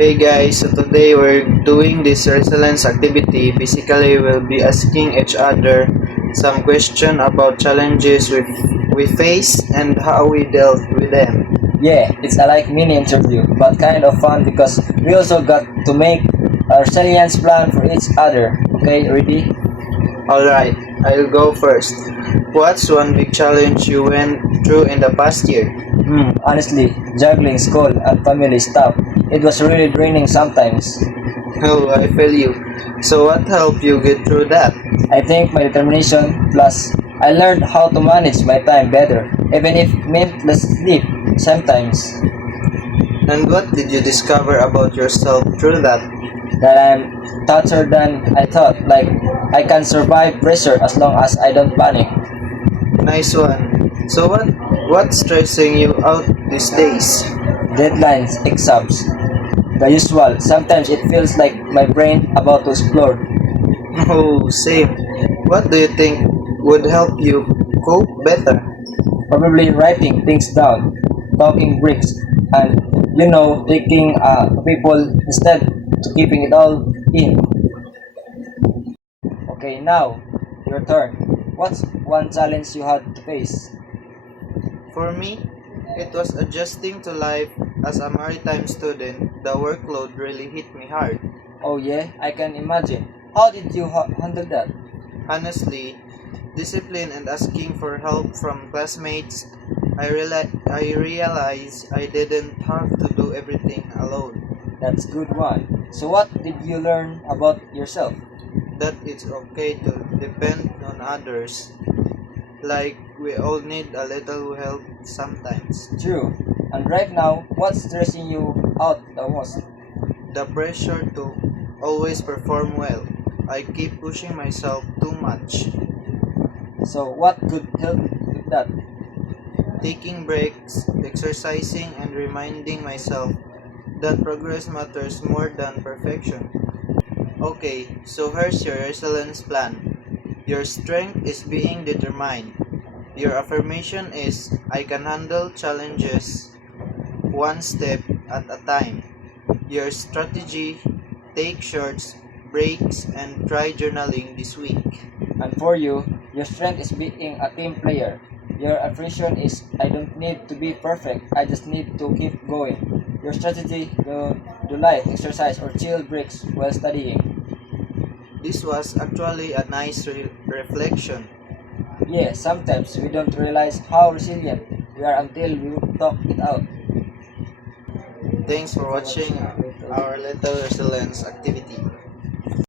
Hey guys, so today we're doing this resilience activity. Basically, we'll be asking each other some question about challenges we face and how we dealt with them. Yeah, it's a like mini interview, but kind of fun because we also got to make a resilience plan for each other. Okay, ready? Alright, I'll go first. What's one big challenge you went through in the past year? Honestly, juggling school and family stuff, it was really draining sometimes. Oh, I feel you. So, what helped you get through that? I think my determination plus I learned how to manage my time better, even if it meant less sleep sometimes. And what did you discover about yourself through that? That I'm tougher than I thought, like I can survive pressure as long as I don't panic. Nice one. So, what's stressing you out these days? Deadlines, exams, the usual. Sometimes it feels like my brain about to explode. Oh, same. What do you think would help you cope better? Probably writing things down, talking bricks, and taking people instead to keeping it all in. Okay, now your turn. What's one challenge you had to face? For me, it was adjusting to life as a maritime student. The workload really hit me hard. Oh yeah, I can imagine. How did you handle that? Honestly, discipline and asking for help from classmates, I realized I didn't have to do everything alone. That's good one. So what did you learn about yourself? That it's okay to depend on others. Like we all need a little help sometimes. True. And right now, what's stressing you out the most? The pressure to always perform well. I keep pushing myself too much. So what could help with that? Taking breaks, exercising, and reminding myself that progress matters more than perfection. Okay, so here's your resilience plan. Your strength is being determined. Your affirmation is I can handle challenges one step at a time. Your strategy take short breaks and try journaling this week. And for you, your strength is being a team player. Your affirmation is I don't need to be perfect, I just need to keep going. Your strategy, do light, exercise, or chill breaks while studying. This was actually a nice reflection. Yeah, sometimes we don't realize how resilient we are until we talk it out. Thanks for watching our little resilience activity.